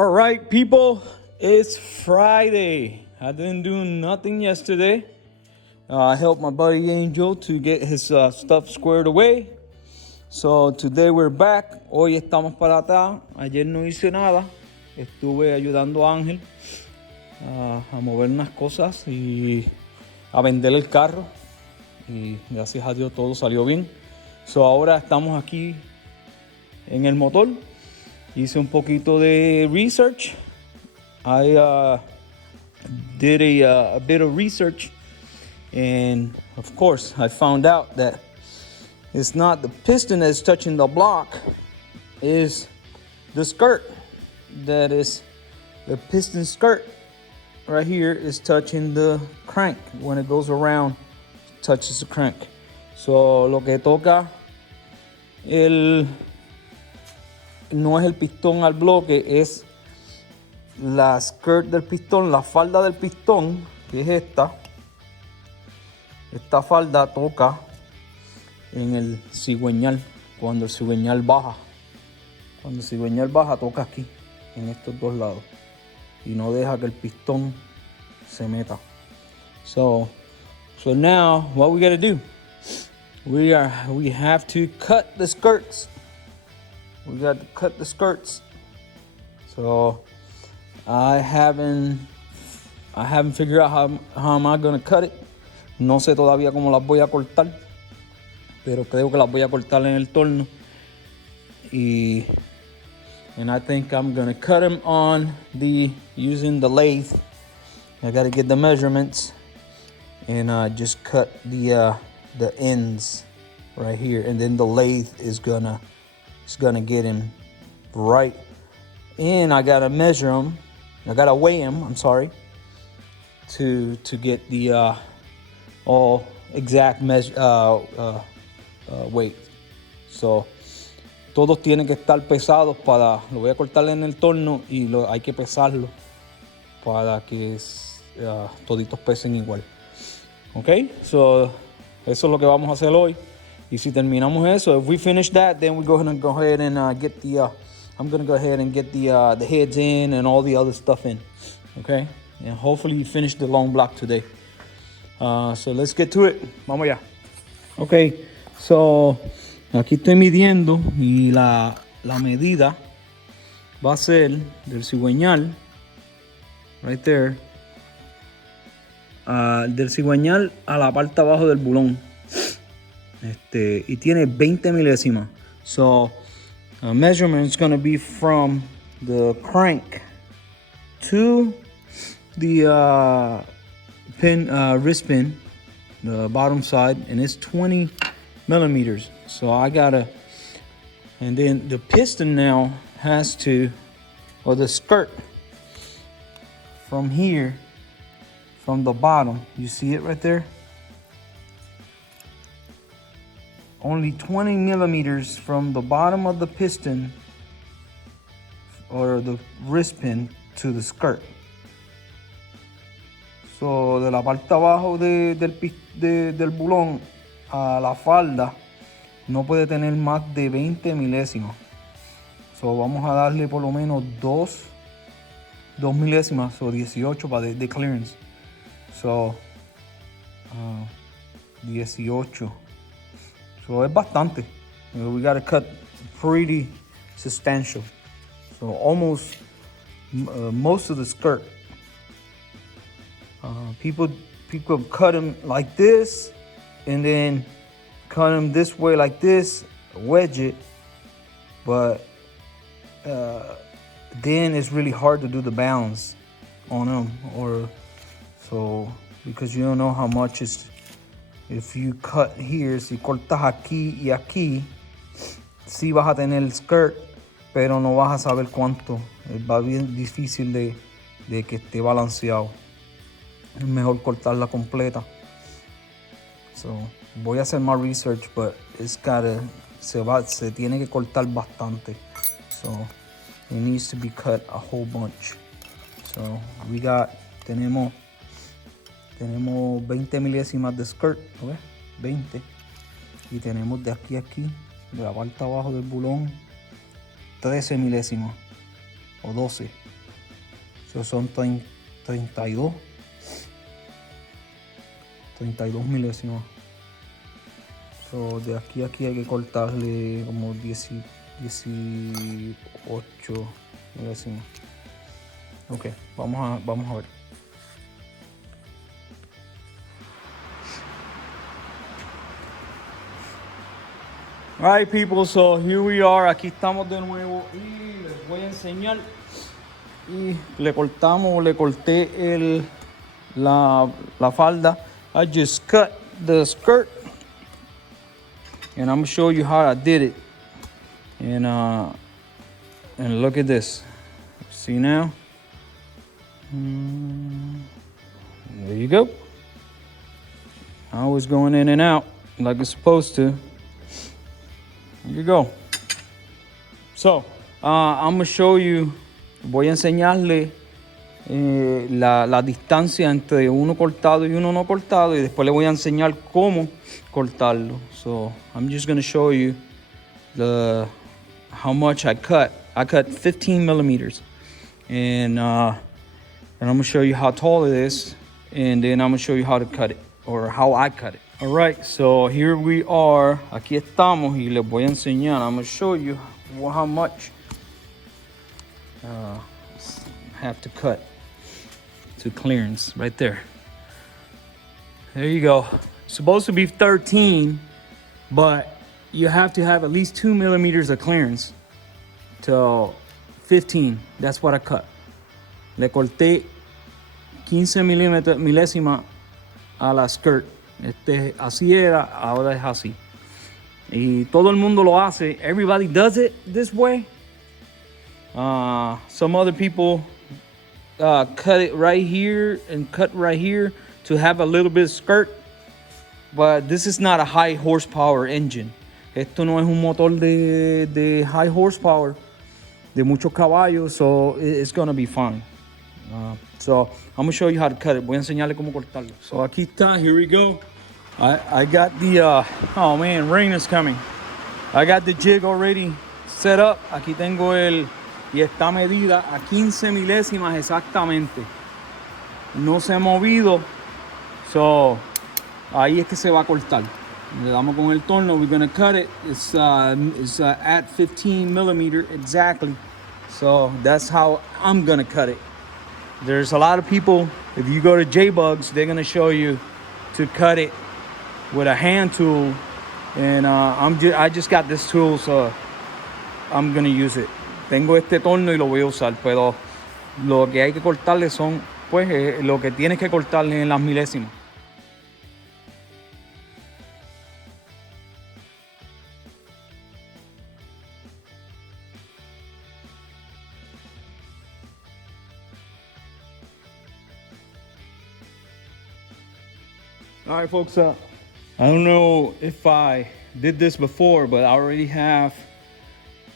All right, people, it's Friday. I didn't do nothing yesterday. I helped my buddy Angel to get his stuff squared away. So today we're back. Hoy estamos para atrás. Ayer no hice nada. Estuve ayudando a Ángel a mover unas cosas y a vender el carro. Y gracias a Dios todo salió bien. So ahora estamos aquí en el motor. Hice un poquito de research. I did a bit of research, and of course I found out that it's not the piston that's touching the block, is the skirt. That is the piston skirt right here is touching the crank. When it goes around, it touches the crank. So lo que toca no es el pistón al bloque, es la skirt del pistón, la falda del pistón, que es esta. Esta falda toca en el cigüeñal, cuando el cigüeñal baja. Cuando el cigüeñal baja, toca aquí, en estos dos lados. Y no deja que el pistón se meta. So now, what we gotta do? We have to cut the skirts. We got to cut the skirts. So I haven't figured out how am I gonna cut it. No sé todavía cómo las voy a cortar, pero creo que las voy a cortar en el torno. And I think I'm gonna cut them using the lathe. I gotta get the measurements and just cut the ends right here, and then the lathe is gonna get him right. And I gotta measure him. I gotta weigh him. I'm sorry. To get the all exact weight. So todos tienen que estar pesados lo voy a cortar en el torno y hay que pesarlo para que toditos pesen igual. Okay, so eso es lo que vamos a hacer hoy. Y si terminamos eso, if we finish that, then we go ahead and get I'm gonna go ahead and get the heads in and all the other stuff in, okay? And hopefully finish the long block today. So let's get to it. Vamos allá. Okay, so aquí estoy midiendo y la medida va a ser del cigüeñal, right there, del cigüeñal a la parte abajo del bulón. Y tiene 20 milésimas. So measurement is going to be from the crank to the wrist pin, the bottom side, and it's 20 millimeters. So and then the piston now or the skirt from here, from the bottom, you see it right there? Only 20 millimeters from the bottom of the piston or the wrist pin to the skirt. So de la parte abajo del bulón a la falda no puede tener más de 20 milésimas. So vamos a darle por lo menos 2 milésimas o 18 para the clearance. So 18. So es bastante. We got to cut pretty substantial. So almost most of the skirt. People cut them like this, and then cut them this way like this, wedge it. But then it's really hard to do the balance on them, because you don't know how much is. If you cut here, si cortas aquí y aquí, sí vas a tener el skirt, pero no vas a saber cuánto. Va bien difícil de que esté balanceado. Es mejor cortarla completa. So, voy a hacer más research, but se tiene que cortar bastante. So, it needs to be cut a whole bunch. So, tenemos 20 milésimas de skirt, ¿ves? 20. Y tenemos de aquí, de la parte abajo del bulón, 13 milésimas. o 12. So son 32 milésimas. So de aquí a aquí hay que cortarle como 18 milésimas. Ok, vamos a ver. Alright people, so here we are, aquí estamos de nuevo y les voy a enseñar. Y le corté la falda. I just cut the skirt and I'm gonna show you how I did it. And look at this. See now? There you go. Now it's going in and out like it's supposed to. Here you go. So, I'm gonna show you, voy a enseñarle la distancia entre uno cortado y uno no cortado y después le voy a enseñar cómo cortarlo. So, I'm just gonna show you how much I cut. I cut 15 millimeters. And I'm gonna show you how tall it is, and then I'm gonna show you how to cut it, or how I cut it. All right, so here we are. Aquí estamos y les voy a enseñar. I'm gonna show you how much I have to cut to clearance right there. There you go. It's supposed to be 13, but you have to have at least 2 millimeters of clearance to 15. That's what I cut. Le corté 15 milésimas a la skirt. Así era, ahora es así. Y todo el mundo lo hace. Everybody does it this way. Some other people cut it right here and cut right here to have a little bit of skirt. But this is not a high horsepower engine. Esto no es un motor de high horsepower, de muchos caballos, so it's gonna be fine. So I'm gonna show you how to cut it. Voy a enseñarle cómo cortarlo. So aquí está, here we go. I got the, oh man, rain is coming. I got the jig already set up. Aquí tengo y está medida a 15 milésimas exactamente. No se ha movido. So, ahí es que se va a cortar. Le damos con el torno. We're gonna cut it. It's at 15 millimeter exactly. So that's how I'm gonna cut it. There's a lot of people, if you go to J-Bugs, they're gonna show you to cut it with a hand tool. And I just got this tool, so I'm gonna use it. Tengo este torno y lo voy a usar, pero lo que hay que cortarle son, pues, lo que tienes que cortarle en las milésimas. All right, folks, I don't know if I did this before, but I already have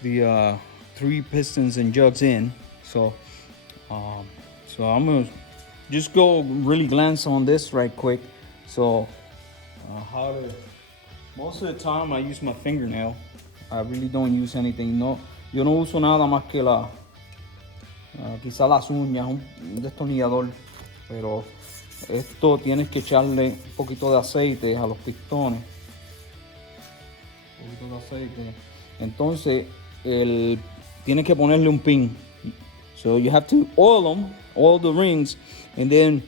the 3 pistons and jugs in. So I'm gonna just go really glance on this right quick. So most of the time I use my fingernail. I really don't use anything. No, yo no uso nada más que quizá las uñas, un destornillador, pero esto tienes que echarle un poquito de aceite a los pistones. Un poquito de aceite. Entonces, tienes que ponerle un pin. So you have to oil the rings, and then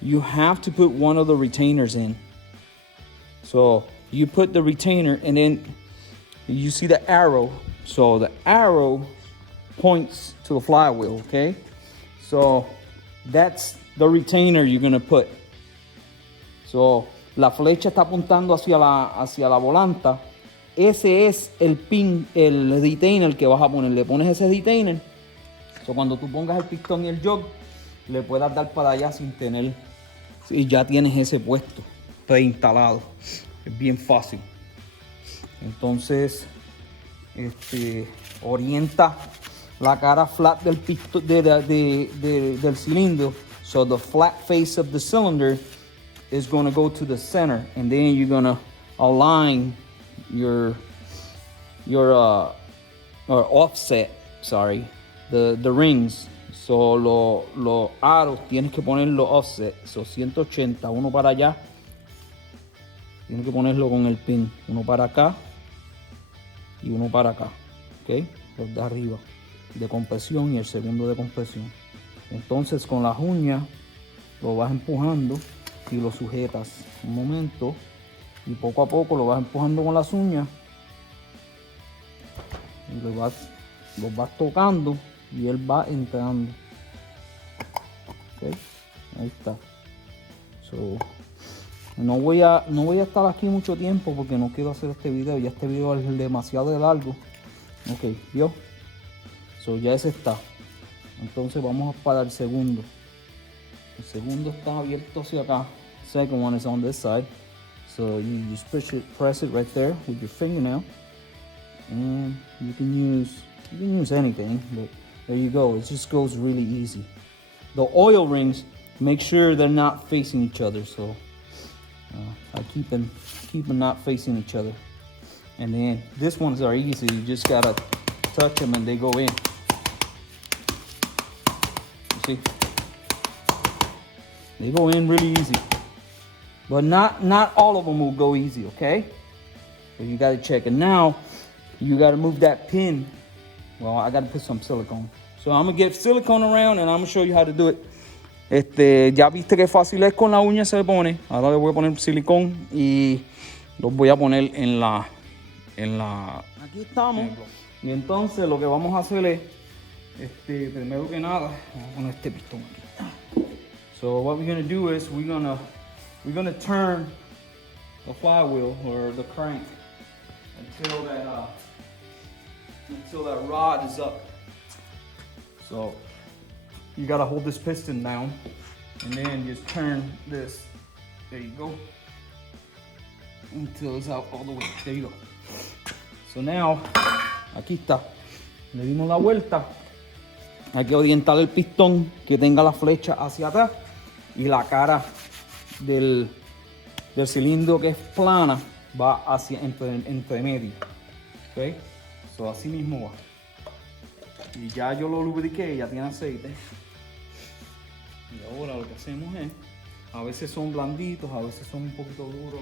you have to put one of the retainers in. So you put the retainer, and then you see the arrow. So the arrow points to the flywheel, okay? So that's the retainer you're gonna put. So la flecha está apuntando hacia la volanta. Ese es el pin, el retainer que vas a poner. Le pones ese retainer. So cuando tú pongas el pistón y el jog, le puedas dar para allá sin tener. Y ya tienes ese puesto preinstalado. Es bien fácil. Entonces, orienta la cara flat del del cilindro. So the flat face of the cylinder is going to go to the center, and then you're going to align your or offset, sorry, the rings. So los aros tienes que ponerlo offset. So 180, uno para allá. Tienes que ponerlo con el pin. Uno para acá y uno para acá. ¿Ok? Los de arriba de compresión y el segundo de compresión. Entonces con las uñas lo vas empujando y lo sujetas un momento y poco a poco lo vas empujando con las uñas y lo vas tocando y él va entrando. Okay. Ahí está. So, no voy a estar aquí mucho tiempo porque no quiero hacer este video. Ya este video es demasiado largo. Ok, ¿vio? So, ya ese está. Entonces vamos para el segundo. El segundo está abierto hacia acá. Second one is on this side. So you just press it right there with your fingernail. And you can use anything, but there you go. It just goes really easy. The oil rings, make sure they're not facing each other. So I keep them not facing each other. And then these ones are easy. You just gotta touch them and they go in. You see? They go in really easy. But not all of them will go easy, okay? So you gotta check. And now you gotta move that pin. Well, I gotta put some silicone. So I'm gonna get silicone around and I'm gonna show you how to do it. Ya viste que fácil es, con la uña se pone. Ahora le voy a poner silicón y los voy a poner en la. Aquí estamos. Y entonces lo que vamos a hacer es, primero que nada, vamos a poner este pistón aquí. So what we're gonna do is we're gonna turn the flywheel or the crank until that rod is up. So you gotta hold this piston down and then just turn this. There you go. Until it's out all the way. There you go. So now, aquí está. Le dimos la vuelta. Hay que orientar el pistón que tenga la flecha hacia atrás y la cara del cilindro, que es plana, va hacia entre medio. ¿Ok? So así mismo va. Y ya yo lo lubriqué, ya tiene aceite. Y ahora lo que hacemos es, a veces son blanditos, a veces son un poquito duros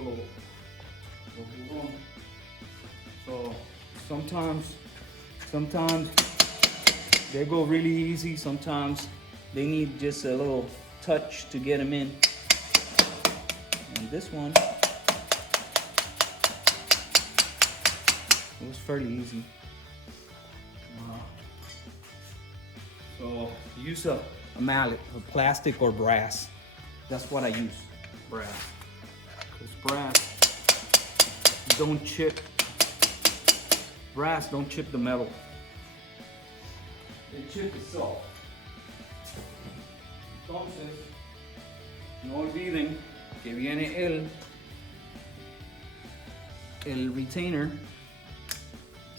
los bulones. So sometimes they go really easy. Sometimes they need just a little touch to get them in. And this one, it was fairly easy. So use a mallet, or plastic or brass. That's what I use, brass. Because brass don't chip the metal. They chip itself. Entonces, no olviden que viene el retainer.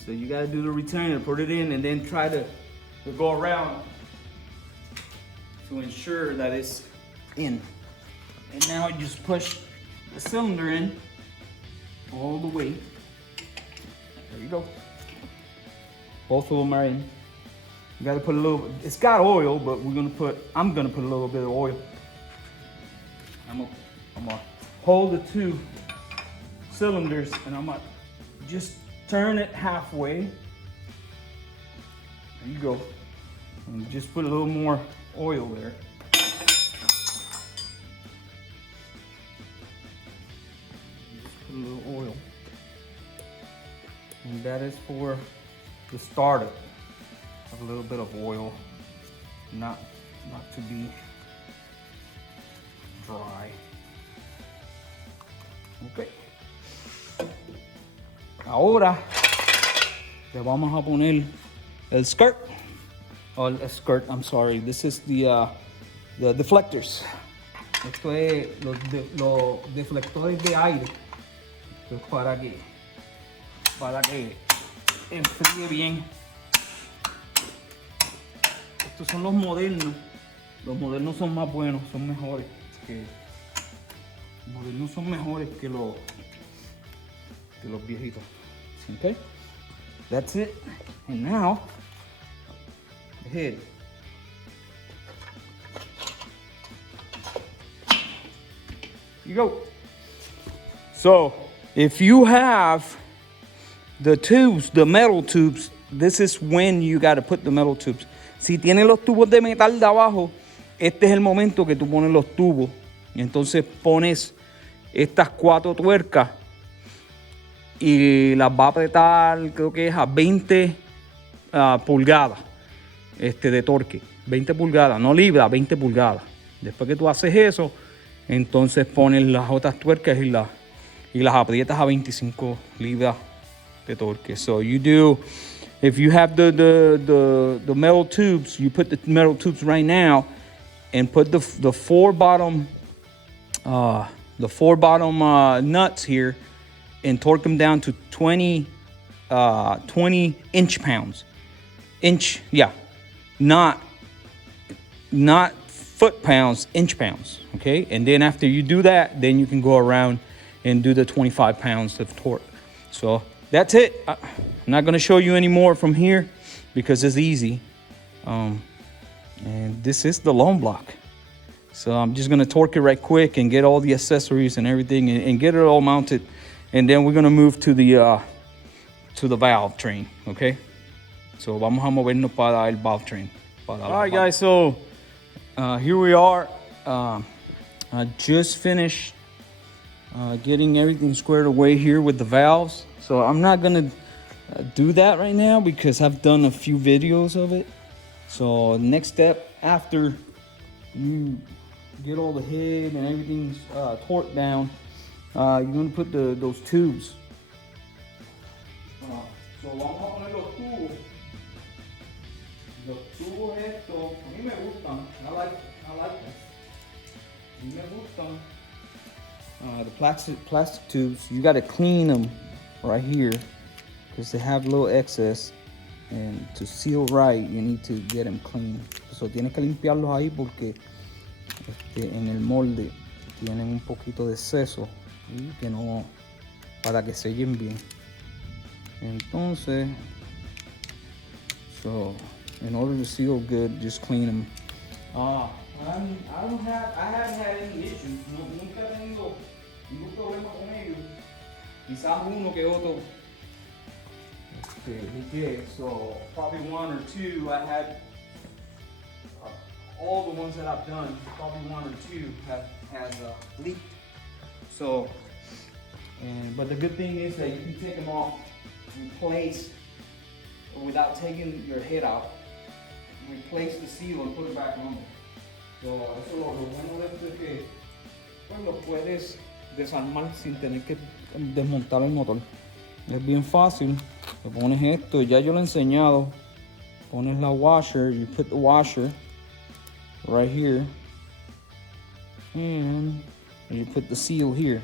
So you gotta do the retainer, put it in, and then try to go around to ensure that it's in. And now you just push the cylinder in all the way. There you go. Both of them are in. You gotta put a little, it's got oil, but I'm gonna put a little bit of oil. I'm gonna hold the two cylinders and I'm gonna just turn it halfway. There you go. And just put a little more oil there. Just put a little oil. And that is for the starter. Have a little bit of oil, not to be dry. Okay. Ahora le vamos a poner el skirt. Oh, el skirt, I'm sorry. This is the deflectors. Esto es los deflectores de aire. Esto es para que enfríe bien. Estos son los modernos. Los modernos son más buenos, son mejores que los viejitos. Okay? That's it. And now, head. You go. So if you have the tubes, the metal tubes, this is when you got to put the metal tubes. Si tienes los tubos de metal de abajo, este es el momento que tú pones los tubos. Y entonces pones estas 4 tuercas y las va a apretar, creo que es a 20 pulgadas de torque. 20 pulgadas, no libras, 20 pulgadas. Después que tú haces eso, entonces pones las otras tuercas y las aprietas a 25 libras de torque. So you do, if you have the metal tubes, you put the metal tubes right now and put the four bottom nuts here and torque them down to 20 inch pounds. Not foot pounds, inch pounds, okay? And then after you do that, then you can go around and do the 25 pounds of torque. So that's it. I'm not gonna show you any more from here because it's easy. And this is the loan block. So I'm just gonna torque it right quick and get all the accessories and everything and get it all mounted. And then we're gonna move to the valve train, okay? So vamos a movernos para el valve train. All right, guys, so here we are. I just finished getting everything squared away here with the valves. So I'm not gonna do that right now because I've done a few videos of it. So next step, after you get all the head and everything's torqued down, you're gonna put those tubes. So vamos a poner los tubos. Los tubos estos, a mí me gustan. I like them. A mí me gustan. The plastic tubes, you gotta clean them right here because they have a little excess. And to seal right, you need to get them clean. So tienes que limpiarlos ahí porque en el molde tienen un poquito de exceso y que no, para que sellen bien. Entonces, so in order to seal good, just clean them. I haven't had any issues. Nunca he tenido ningún problema con ellos. Quizás uno que otro. So probably one or two. I had all the ones that I've done. Probably one or two has leaked. So, but the good thing is that you can take them off, replace without taking your head out. Replace the seal and put it back on. So eso lo bueno de esto es que pues lo puedes desarmar sin tener que desmontar el motor. Es bien fácil. Te pones esto, ya yo lo he enseñado. Pones la washer, you put the washer right here, and you put the seal here.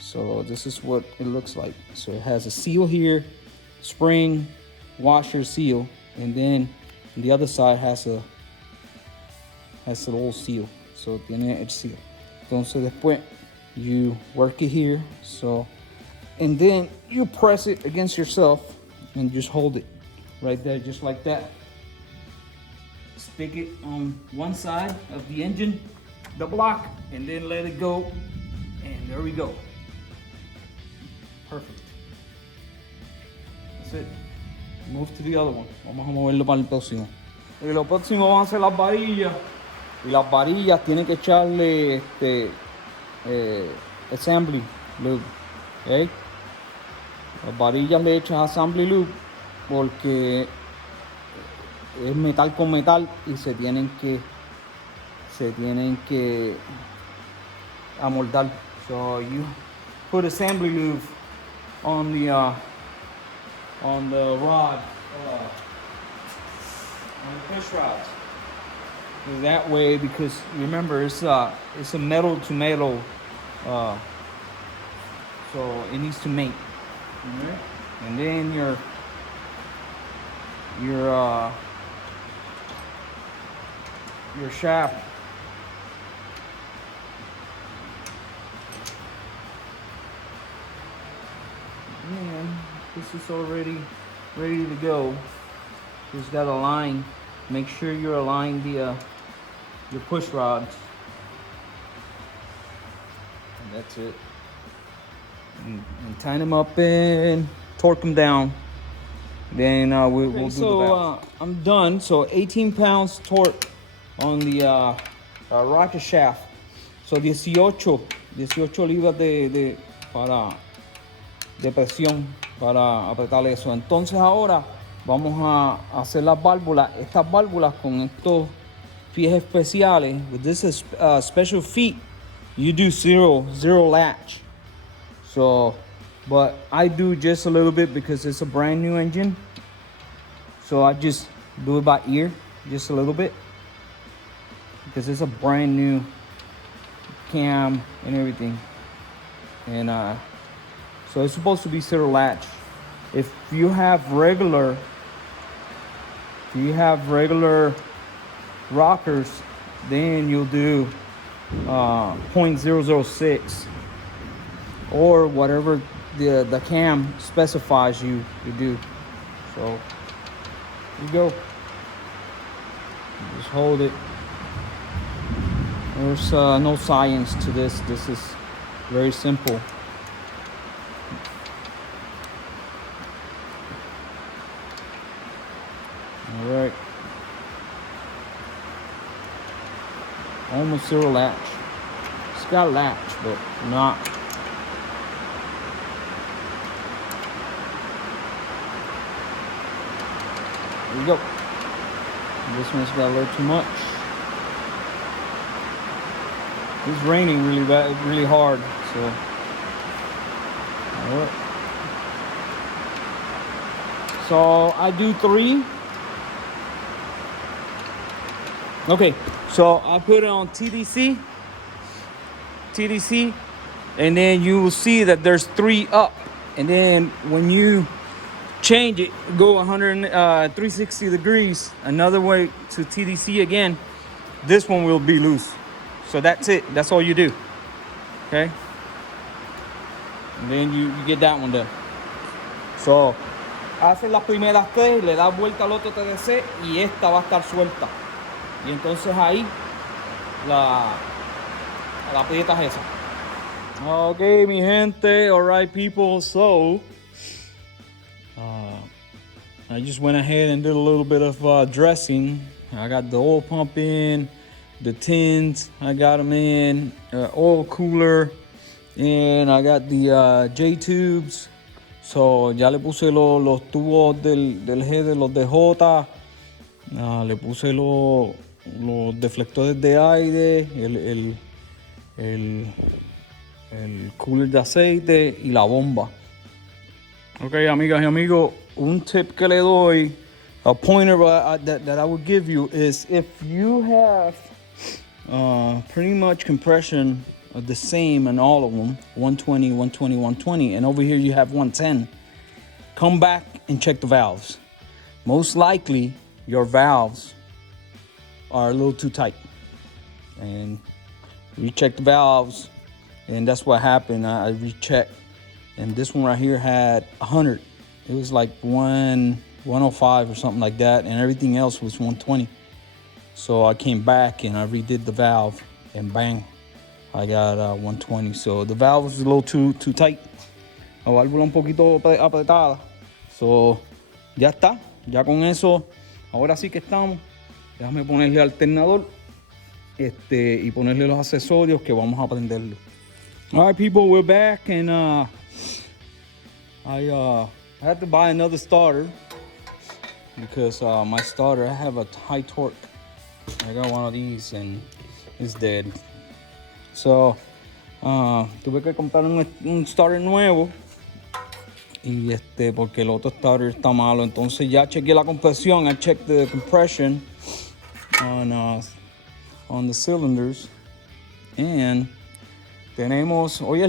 So this is what it looks like. So it has a seal here, spring, washer, seal, and then the other side has a little seal. So tiene el seal. Entonces después you work it here. So, and then you press it against yourself and just hold it right there, just like that. Stick it on one side of the engine, the block, and then let it go. And there we go. Perfect. That's it. Move to the other one. Vamos a moverlo para el próximo. Y lo próximo van a ser las varillas. Y las varillas tienen que echarle assembly lube. ¿Okay? Las varillas le echas assembly lube porque es metal con metal y se tienen que amoldar. So you put assembly lube on the rod, on the push rods. That way, because remember it's a metal to metal, so it needs to mate. Right? And then your shaft. And this is already ready to go. It's got a line make sure you align the your push rods. And that's it. And tighten them up and torque them down. Then we'll do the valves. I'm done. So 18 pounds torque on the rocket shaft. So 18 libras de presión para apretar eso. Entonces ahora vamos a hacer las válvulas. Estas válvulas con estos pies especiales. With this special feet, you do zero latch. So, but I do just a little bit because it's a brand new engine. So I just do it by ear, just a little bit. Because it's a brand new cam and everything. And so it's supposed to be zero latch. If you have regular rockers, then you'll do 0.006 or whatever the cam specifies you to do. So here you go. Just hold it. There's no science to this. This is very simple. All right. Almost zero latch. It's got latch, but not. There you go. This one's got a little too much. It's raining really bad, really hard, so. All right. So I do 3. Okay, so I put it on TDC, and then you will see that there's 3 up. And then when you change it, go 360 degrees, another way to TDC again, this one will be loose. So that's it, that's all you do, okay? And then you get that one done. So, haces las primeras 3, le das vuelta al otro TDC y esta va a estar suelta. Y entonces ahí la aprietas esa. Okay, mi gente, all right, people. So, I just went ahead and did a little bit of dressing. I got the oil pump in, the tins, I got them in, oil cooler, and I got the J-tubes. So, ya le puse los tubos del G de los DJ. Le puse los deflectores de aire, el cooler de aceite y la bomba. Ok, amigas y amigos, un tip que le doy, a pointer that I would give you is if you have pretty much compression of the same in all of them, 120, 120, 120, and over here you have 110, come back and check the valves. Most likely your valves are a little too tight, and recheck the valves, and that's what happened. I rechecked, and this one right here had 100. It was like 105 or something like that, and everything else was 120. So I came back and I redid the valve, and bang, I got 120. So the valve was a little too tight, la válvula un poquito apretada. So ya está, ya con eso, ahora sí que estamos. Déjame ponerle alternador y ponerle los accesorios que vamos a prenderlo. All right, people, we're back, and I had to buy another starter because my starter, I have a high torque. I got one of these and it's dead. So tuve que comprar un starter nuevo y porque el otro starter está malo. Entonces ya chequeé la compresión. I checked the compression on the cylinders, and tenemos hoy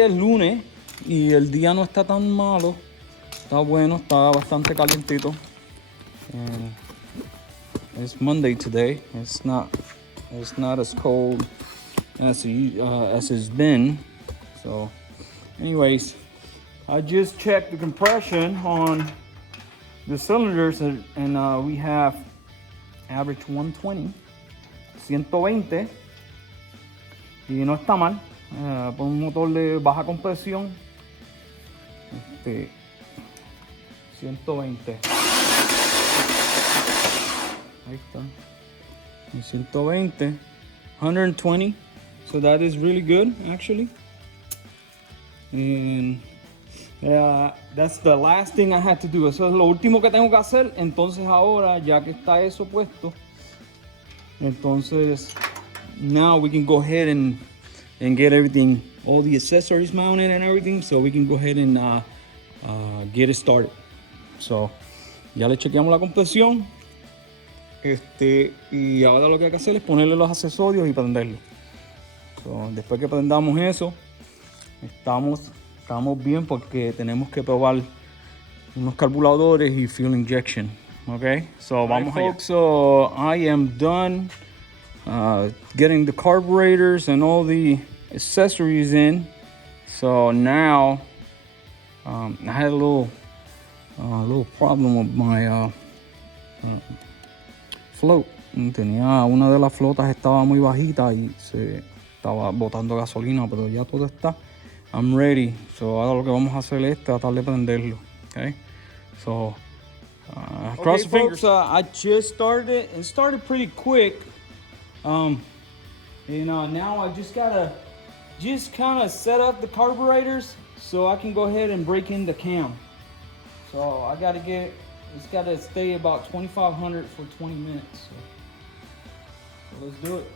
es lunes y el día no está tan malo, está bueno, está bastante calientito, and it's Monday today. It's not as cold as it's been. So anyways, I just checked the compression on the cylinders, and we have average 120, 120, y no está mal, por un motor de baja compresión, 120, ahí está, 120, 120, so that is really good actually, and that's the last thing I had to do. Eso es lo último que tengo que hacer. Entonces ahora, ya que está eso puesto, entonces now we can go ahead and get everything, all the accessories mounted and everything, so we can go ahead and get it started. So ya le chequeamos la compresión, y ahora lo que hay que hacer es ponerle los accesorios y prenderlo. So, después que prendamos eso, estamos bien, porque tenemos que probar unos carburadores y fuel injection. Okay, so vamos allá. Folks, so I am done getting the carburetors and all the accessories in. So now I had a little problem with my float. Tenía una de las flotas, estaba muy bajita y se estaba botando gasolina, pero ya todo está. I'm ready. So ahora lo que vamos a hacer es tratar de prenderlo. Okay, so cross the fingers. Folks, I just started it, and started pretty quick. Now I just gotta kind of set up the carburetors so I can go ahead and break in the cam. So it's gotta stay about 2,500 for 20 minutes. So let's do it.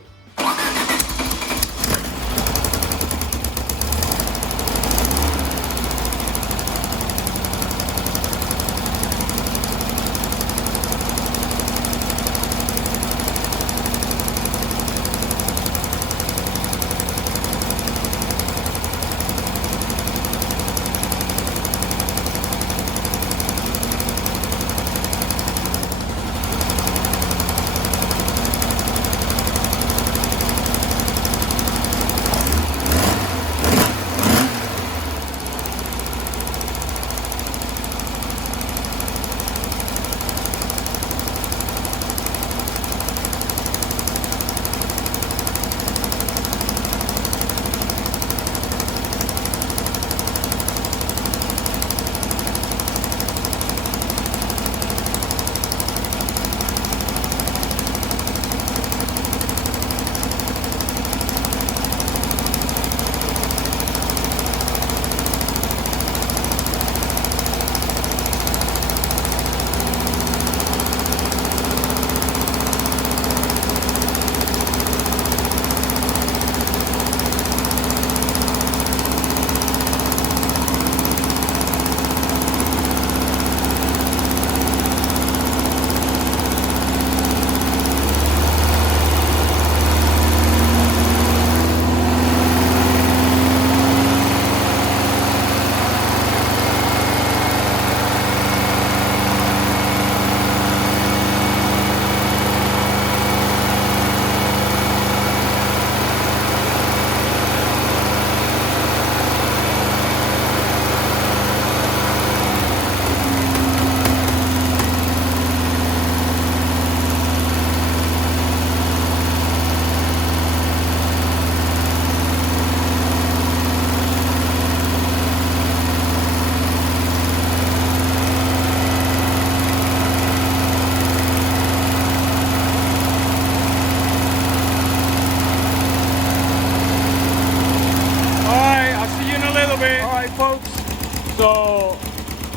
So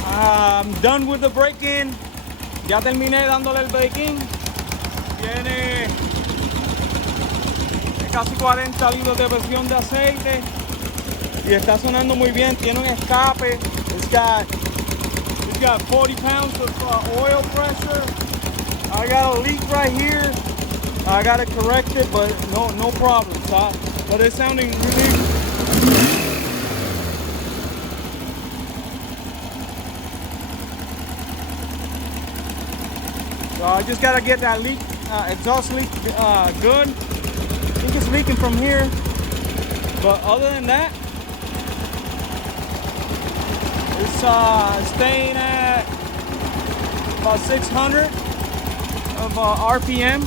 I'm done with the break-in. Ya terminé dándole el break-in. Tiene casi 40 litros de presión de aceite y está sonando muy bien. Tiene un escape. It's got 40 pounds of oil pressure. I got a leak right here. I got to correct it, but no problem. But it's sounding really. So I just gotta get that leak, exhaust leak good. I think it's leaking from here, but other than that, it's staying at about 600 of RPM.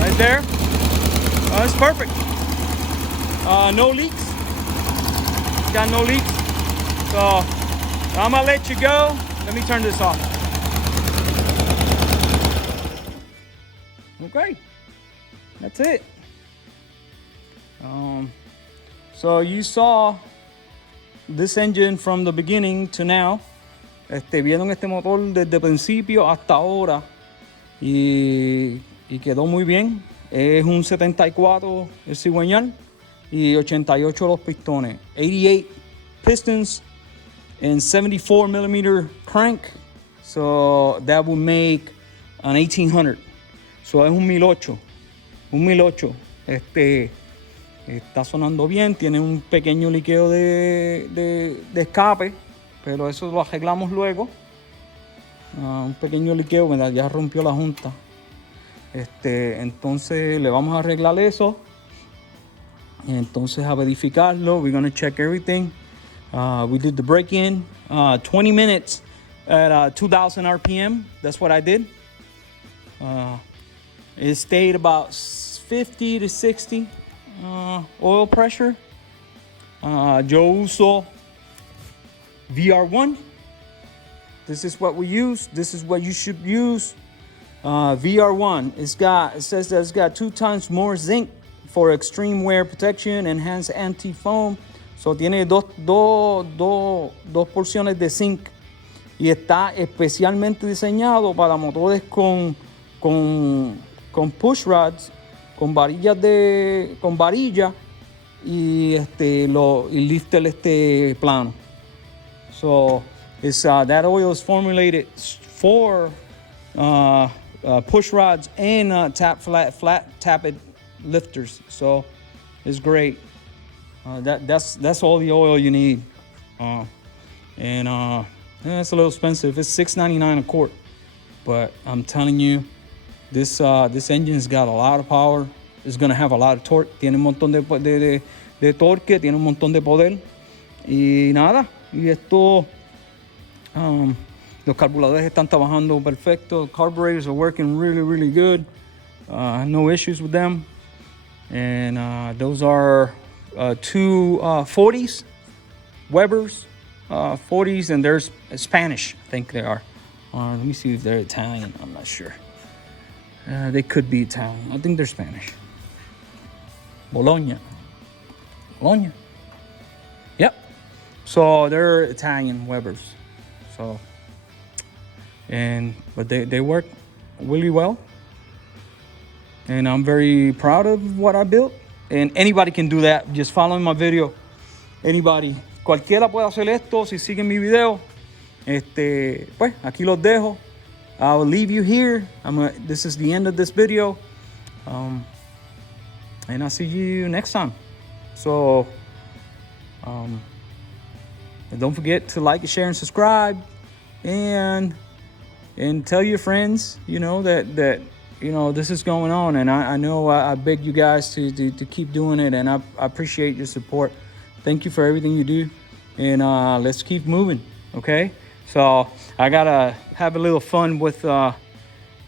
Right there. That's perfect. No leaks. Got no leaks. So I'm gonna let you go. Let me turn this off. Okay, that's it. So you saw this engine from the beginning to now. Vieron este motor desde principio hasta ahora y quedó muy bien. Es un 74 el cigüeñal y 88 los pistones. 88 pistons and 74 millimeter crank. So that would make an 1800. So es un 1008. Un 1008. Está sonando bien. Tiene un pequeño liqueo de escape, pero eso lo arreglamos luego. Un pequeño liqueo, ¿verdad? Ya rompió la junta. Entonces le vamos a arreglar eso. Entonces a verificarlo. We're gonna check everything. We did the break-in. 20 minutes at 2,000 RPM. That's what I did. It stayed about 50 to 60 oil pressure. Yo uso VR1. This is what we use. This is what you should use. VR1. It says that it's got 2 times more zinc for extreme wear protection, enhanced anti-foam. So tiene dos porciones de zinc y está especialmente diseñado para motores con push rods, con varilla y lifter plano. So it's that oil is formulated for push rods and flat tapped lifters. So it's great. That's all the oil you need. It's a little expensive. It's $6.99 a quart. But I'm telling you, this engine's got a lot of power. It's gonna have a lot of torque. Tiene un montón de torque, tiene un montón de poder. Y nada, y esto, los carburadores están trabajando perfecto. Carburetors are working really, really good. No issues with them. And those are 2 40s, Webers, 40s, and they're Spanish, I think they are. Let me see if they're Italian. I'm not sure. They could be Italian. I think they're Spanish. Bologna. Yep. So they're Italian Webers. So, but they work really well. And I'm very proud of what I built. And anybody can do that. Just following my video. Anybody. Cualquiera puede hacer esto si siguen mi video. Pues aquí los dejo. I'll leave you here. This is the end of this video. And I'll see you next time. So, don't forget to like, share, and subscribe. And tell your friends, that this is going on. And I know I beg you guys to keep doing it. And I appreciate your support. Thank you for everything you do. And let's keep moving, okay? So I gotta have a little fun with an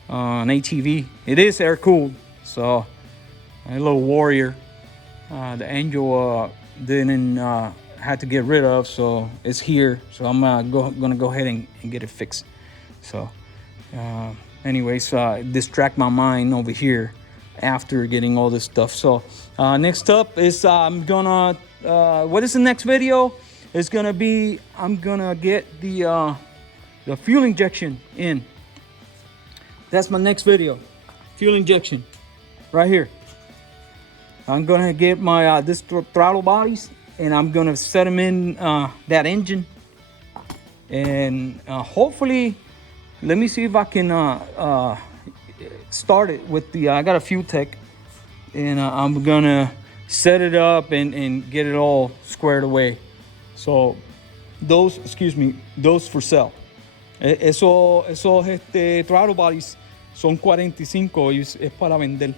ATV. It is air cooled, so a little Warrior. The Angel didn't had to get rid of, so it's here. So I'm gonna go ahead and get it fixed. So anyways, distract my mind over here after getting all this stuff. So next up is what is the next video? It's gonna be, I'm gonna get the fuel injection in. That's my next video. Fuel injection, right here. I'm gonna get my this throttle bodies, and I'm gonna set them in that engine. And hopefully, let me see if I can start it with the. I got a fuel tech, and I'm gonna set it up and get it all squared away. So those for sale. Esos throttle bodies son 45 y es para vender.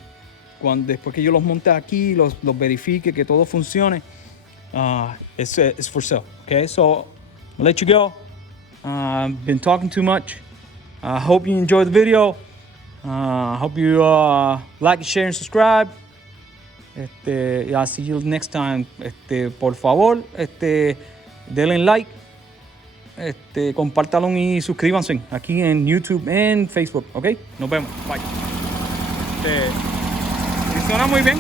Después que yo los monte aquí, los verifique que todo funcione, it's for sale. Okay, so I'll let you go. Been talking too much. I hope you enjoyed the video. Hope you like, share, and subscribe. I'll see you next time. Por favor, denle like, compártalo y suscríbanse aquí en YouTube y Facebook, ¿ok? Nos vemos. Bye. Funciona muy bien.